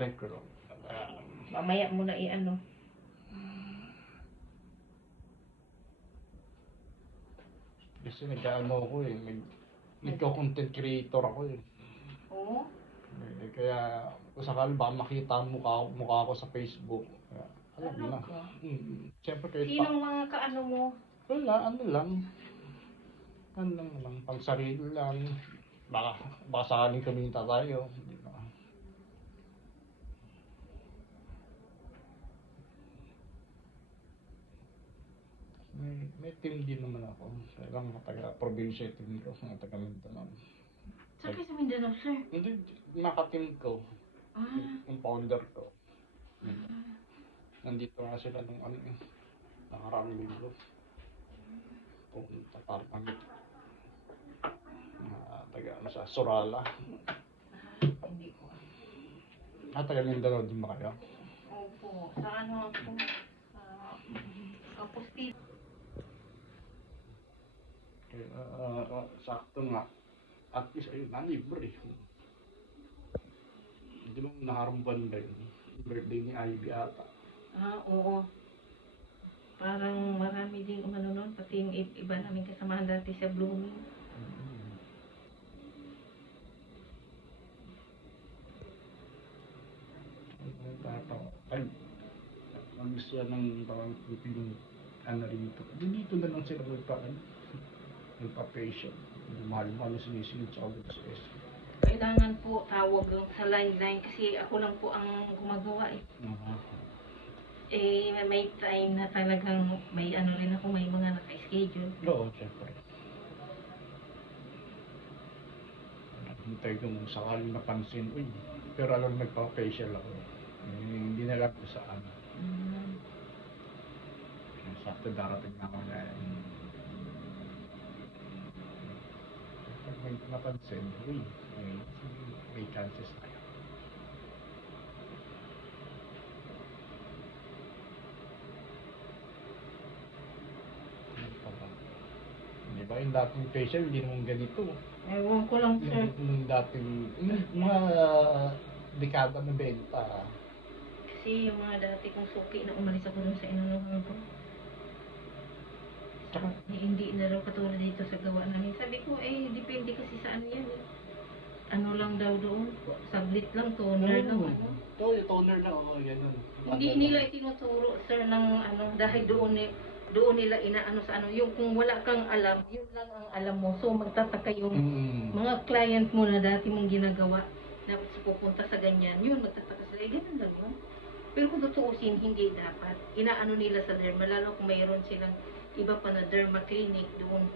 try ko lang. Mamaya mo na i-ano. Kasi nag-ano ako eh, nagko-content creator ako eh. Oo? Kaya kung sakali baka makita ang mukha ko sa Facebook. Kaya, alam mo na. Talaga? Siyempre kahit Sinong mga kaano mo? wala, ano lang. Ano lang, pang sarili lang. Baka sakaling kumita tayo. Di ba? May team din naman ako. Kailang taga-probinsya team ko, mga taga-Mindanao. Saan kayo sa Mindanao, sir? Hindi, naka-team ko. Yung founder ko. Nandito nga sila nung ano eh. Nakaraang linggo. Pumunta para kami. Taga ano sa Sorala. Hindi ko. Taga Mindanao din ba kayo? Opo. Sa ano ako? Kapusti. Sakto nga. At least ayun, libre. Hindi mo nakaramban ba yun? Birthday ni Ivy ata. Oo. Parang marami din umano nun. Pati yung iba namin kasamahan dati sa Blooming. Ay, ang gusto ng parang yung ano rin ito. Dito na lang sila magpa-patient. Mahal-mahal na sinisingit sa agad sa S. Kailangan po tawag lang sa line kasi ako lang po ang gumagawa eh. Eh, may time na talagang may ano rin ako, may mga naka-schedule. Oo, syempre. Hintay kong sakaling napansin, uy, pero alam nagpa-facial ako. Hindi na lang ko sa ano. Sakto darating na ako na pag may napansin, uy, may chances tayo. Di ba yung dating facial, hindi naman ganito. Ewan ko lang, sir. Yung dating, mga dekada na benta. Kasi yung mga dati kong suki na umalis ako dun sa inunuhan ko. Tsaka, Hindi na raw katulad dito sa gawa namin. Sabi ko, eh, depende kasi sa ano yan eh. Ano lang daw doon, saglit lang, toner lang. toner lang ako, ganun. Hindi nila itinuturo, sir, ng ano, dahil doon nila inaano sa ano, yung kung wala kang alam, yun lang ang alam mo. So, magtataka yung mga client mo na dati mong ginagawa, na pupunta sa ganyan, yun, magtataka sila, eh, ganun lang yun. Pero kung tutuusin, hindi dapat. Inaano nila sa derma, lalo kung mayroon silang iba pa na derma clinic doon.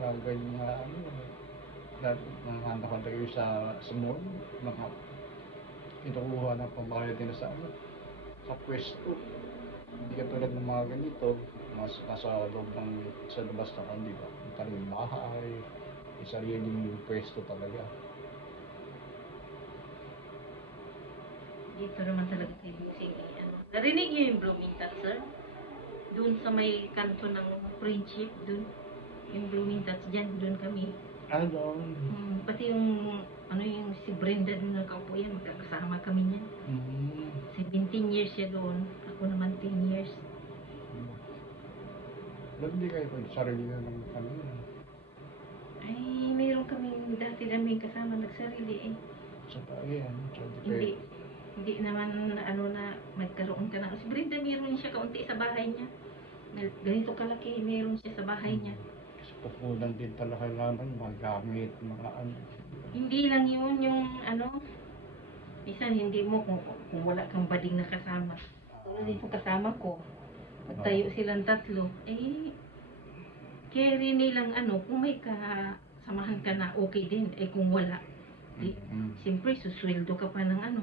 Bagay nga, ano, nakakanta kayo sa mall, kinukuha ng pambayad nila sa ano, sa pwesto. Hindi ka tulad ng mga ganito, nasa loob ng sa labas na di ba? Yung taring bahay, yung sariling pwesto talaga. Dito naman talaga kayo busing ano. Narinig niyo yung Bloomington, sir? Doon sa may kanto ng Friendship, doon. Yung Bloomington, dyan, doon kami. Ano? Pati yung, ano yung si Brenda doon nakaupo yan, magkakasama kami niyan. 17 years siya doon. Ako naman 10 years. Ba't hindi kayo sarili na ng ano? Ay, mayroon kami dati namin kasama nagsarili eh. Sa bagay, ano? Hindi naman ano na magkaroon ka na. Si Brenda mayroon siya kaunti sa bahay niya. Ganito kalaki, mayroon siya sa bahay niya. Kasi pupunan din talaga kailangan mga gamit, mga ano. Hindi lang yun yung ano. Minsan hindi mo kung wala kang bading na kasama. Tulad dito kasama ko. Magtayo silang tatlo. Eh, carry nilang ano, kung may kasamahan ka na, okay din. Eh kung wala, di, siyempre susweldo ka pa ng ano.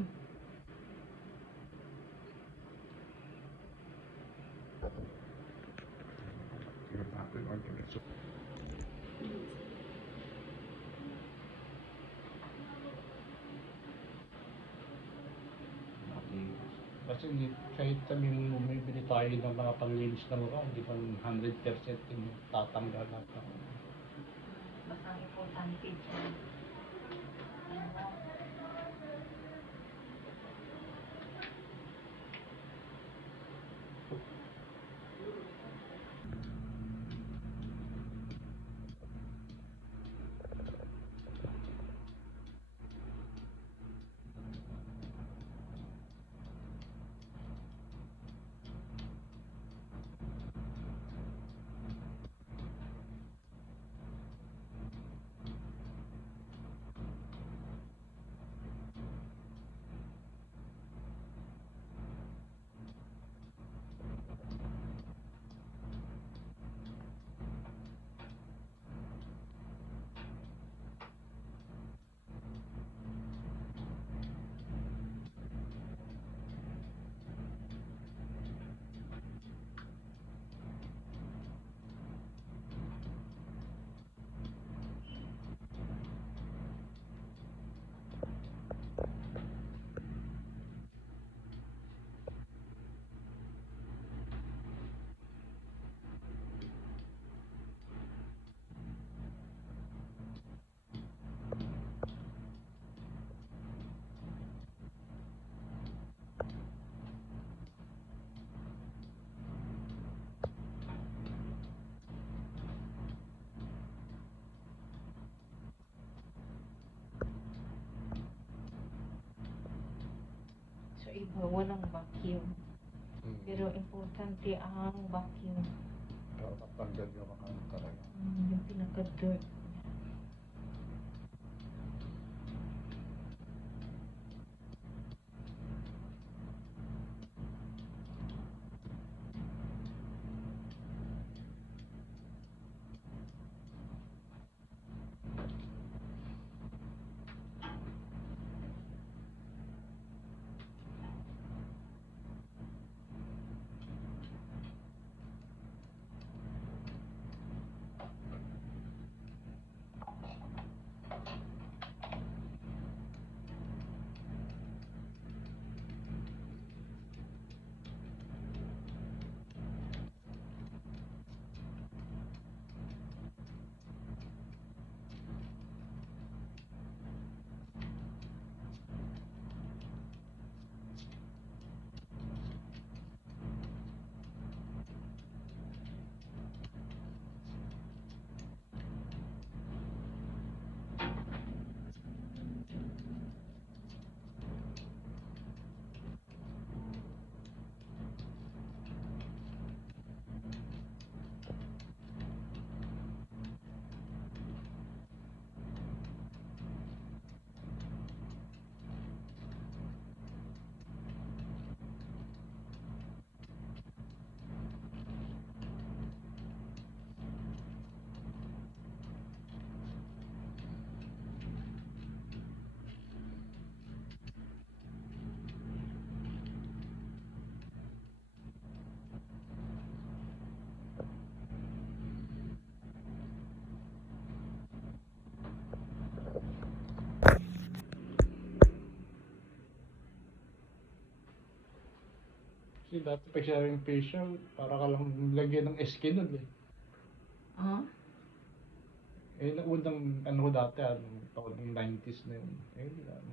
Kasi kahit sabihin mo bumibili tayo ng mga panglinis na mukha, hindi pa 100% yung tatanggal natin. Basta importante dyan. Ano, walang vacuum. Mm. Pero importante ang vacuum. Pero tatanggal yung ano talaga. Yung pinaka-dirt. Kasi dati pag sinabing facial, para ka lang lagyan ng skin nun eh. Ah? Eh, unang ano ko dati, taon ng 90s na yun. Eh, ano.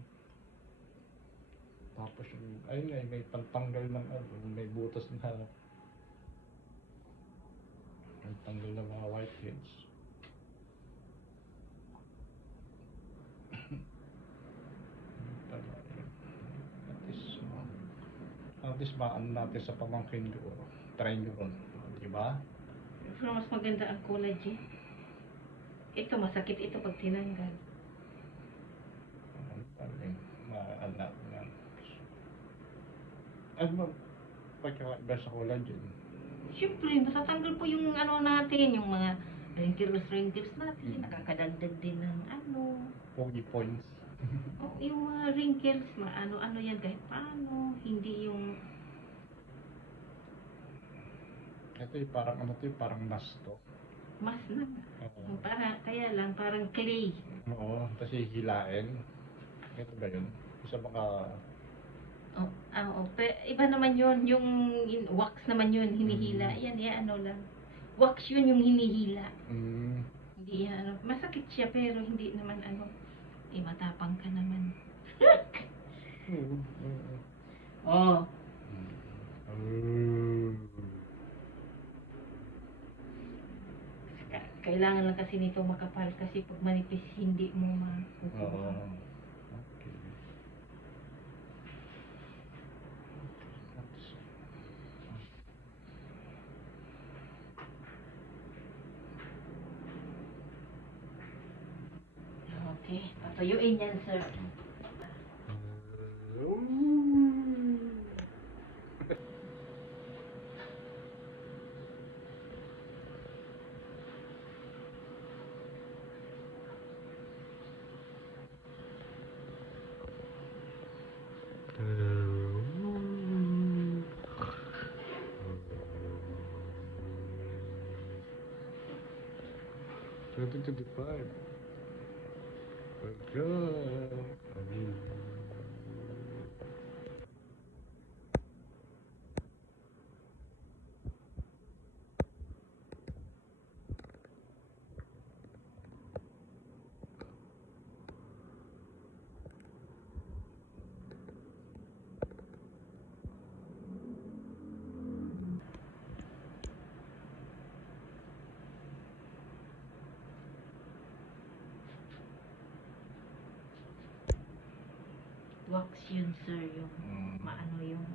Tapos yung, ayun nga, may pantanggal ng ano, may butas na ano. May tanggal ng mga whiteheads. At least maano natin sa pamangkin ko, try nyo ron. Diba? Pero mas maganda ang collagen. Ito, masakit ito pag tinanggal. Talagang maano na. Ano ba, pagkakaiba sa collagen? Siyempre, natatanggal po yung ano natin, yung mga wrinkles natin. Nakakadagdag din ng ano. Pogi points. Yung mga wrinkles, ano yan kahit paano. Hindi yung Ito yung parang ano to, yung parang nas to. mas na. Oo. Kaya lang, parang clay. Oo, tapos hihilain. Ito ba yun? Isa baka... Iba naman yun, yung wax naman yun, hinihila. Yan, ano lang. Wax yun yung hinihila. Hindi yan, ano. Masakit siya, pero hindi naman, ano. Matapang ka naman. Oh. Kailangan lang kasi nito makapal kasi pag manipis hindi mo makukuha. Oo. Okay, patuyuin yan, sir. To the five. Welcome. wax yun, sir, yung Mm. maano yung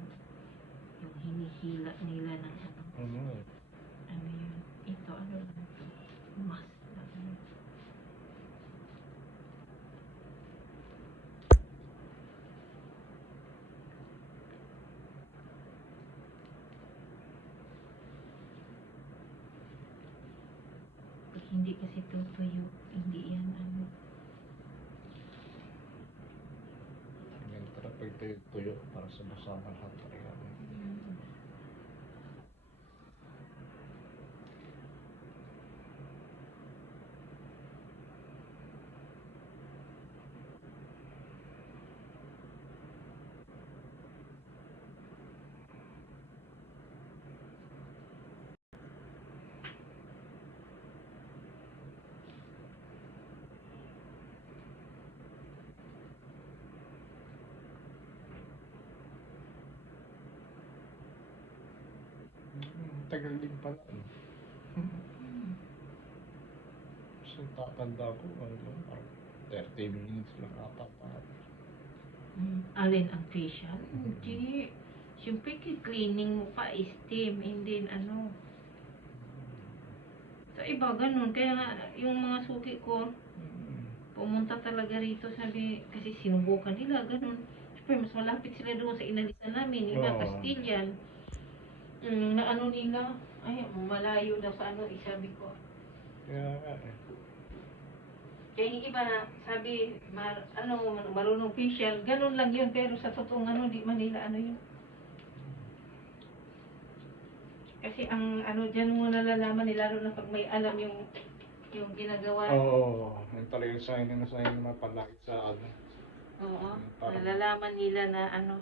hinihila nila ng ano. Ano eh. Ano yun? Ito, ano lang ito? Mask lang yun. Pag hindi kasi tutuyo, hindi yan ano. Yan, tara pag tuyo para sa basama lahat. Ayan. Tagal din pala. So, tatanda ko, ano, parang 30 minutes lang ata. Alin ang facial? Hindi. Siyempre, cleaning mo pa, steam, and then ano. Sa iba, ganun. Kaya nga, yung mga suki ko, pumunta talaga rito, sabi, kasi sinubukan nila, ganun. Siyempre, mas malapit sila doon sa inalisan namin, iba, Oo. Castilian. Na ano nila, ay, malayo daw sa ano, sabi ko. Kaya nga eh. Kaya yung iba na, sabi, marunong facial, ganun lang yun, pero sa totoong ano, di Manila, ano yun. Kasi ang ano dyan mo nalalaman nila, lalo na pag may alam yung ginagawa. Oo, yung talagang sign na palagi sa ano. Oo, Parang- nalalaman nila na ano,